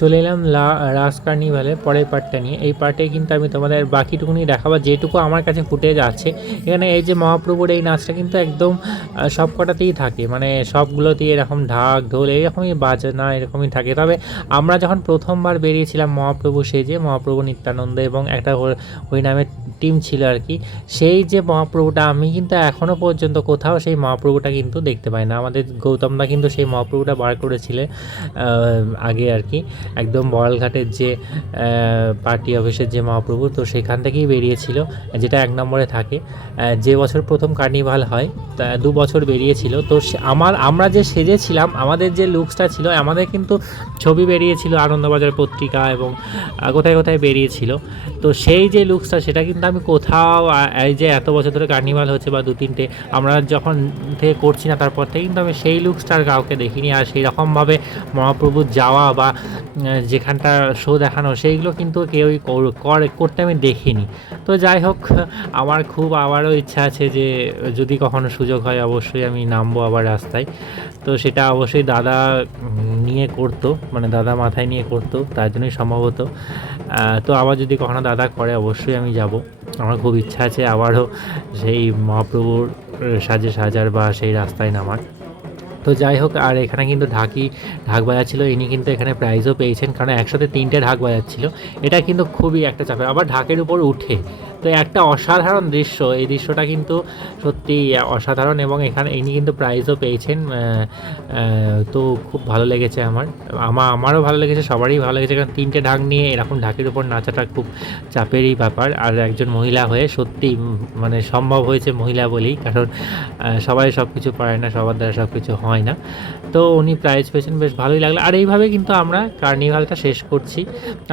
চলে এলাম রাস কার্নিভালে পরের পার্টটা নিয়ে। এই পার্টে কিন্তু আমি তোমাদের বাকিটুকুনি দেখাবো যেটুকু আমার কাছে ফুটেজ আছে। এখানে এই যে মহাপ্রভুর এই নাচটা কিন্তু একদম সব কটাতেই থাকে, মানে সবগুলোতেই এরকম ঢাক ঢোল এইরকমই বাজনা এরকমই থাকে। তবে আমরা যখন প্রথমবার বেরিয়েছিলাম মহাপ্রভু সেজে, মহাপ্রভু নিত্যানন্দ এবং একটা ওই নামের টিম ছিল আর কি, সেই যে মহাপ্রভুটা আমি কিন্তু এখনও পর্যন্ত কোথাও সেই মহাপ্রভুটা কিন্তু দেখতে পাই না। আমাদের গৌতমদা কিন্তু সেই মহাপ্রভুটা বার করেছিলেন আগে আর কি, একদম বড়ালঘাটের যে পার্টি অফিসের যে মহাপ্রভু, তো সেখান থেকেই বেরিয়েছিল, যেটা 1 নম্বরে থাকে। যে বছর প্রথম কার্নিভাল হয় তা 2 বছর বেরিয়েছিল। তো আমরা যে সেজেছিলাম, আমাদের যে লুকসটা ছিল, আমাদের কিন্তু ছবি বেরিয়েছিল আনন্দবাজার পত্রিকা এবং কোথায় কোথায় বেরিয়েছিল। তো সেই যে লুকসটা সেটা কিন্তু আমি কোথাও এই যে এত বছর ধরে কার্নিভাল হচ্ছে বা 2-3টে আমরা যখন থেকে করছি না তারপর থেকে কিন্তু আমি সেই লুকসটা আর কাউকে দেখিনি। আর সেই রকমভাবে মহাপ্রভুর যাওয়া বা যেখানটা শো দেখানো সেইগুলো কিন্তু কেউই করতে আমি দেখিনি। তো যাই হোক, আমার খুব আবারও ইচ্ছা আছে যে যদি কখনো সুযোগ হয় অবশ্যই আমি নামবো আবার রাস্তায়। তো সেটা অবশ্যই দাদা নিয়ে করতো, মানে দাদা মাথায় নিয়ে করতো, তার জন্যই সম্ভবত। তো আবার যদি কখনো দাদা করে অবশ্যই আমি যাব। আমার খুব ইচ্ছা আছে আবারও সেই মহাপ্রভুর সাজে সাজার বা সেই রাস্তায় নামার। তো যাই হোক, আর এখানে কিন্তু ঢাক বাজাচ্ছিল, ইনি কিন্তু এখানে প্রাইজও পেয়েছেন, কারণ একসাথে 3টে ঢাক বাজাচ্ছিল। এটা কিন্তু খুবই একটা চাপের, আবার ঢাকের উপর উঠে, তো একটা অসাধারণ দৃশ্য। এই দৃশ্যটা কিন্তু সত্যি অসাধারণ এবং এখানে ইনি কিন্তু প্রাইজও পেয়েছেন। তো খুব ভালো লেগেছে আমারও ভালো লেগেছে, সবারই ভালো লেগেছে, কারণ 3টে ঢাক নিয়ে এরকম ঢাকের উপর নাচাটা খুব চাপেরই ব্যাপার। আর একজন মহিলা হয়ে সত্যি মানে সম্ভব হয়েছে মহিলা বলেই, কারণ সবাই সব কিছু পারে না, সবার দ্বারা সব কিছু হয় না। তো উনি প্রাইজ পেয়েছেন, বেশ ভালোই লাগলো। আর এইভাবে কিন্তু আমরা কার্নিভালটা শেষ করছি।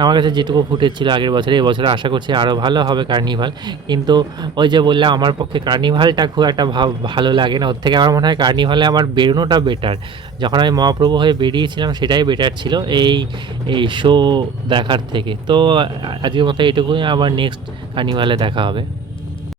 আমার কাছে যেটুকু ফুটেজ ছিল আগের বছরে, এবছরে আশা করছি আরও ভালো হবে কার্নিভাল। কিন্তু ওই যে বললাম, আমার পক্ষে কার্নিভালটা খুব একটা ভালো লাগে না। ওর থেকে আমার মনে হয় কার্নিভালে আমার বেরোনোটা বেটার। যখন আমি মহাপ্রভু হয়ে বেরিয়েছিলাম সেটাই বেটার ছিল এই শো দেখার থেকে। তো আজকের মতো এটুকুই, আবার নেক্সট কার্নিভালে দেখা হবে।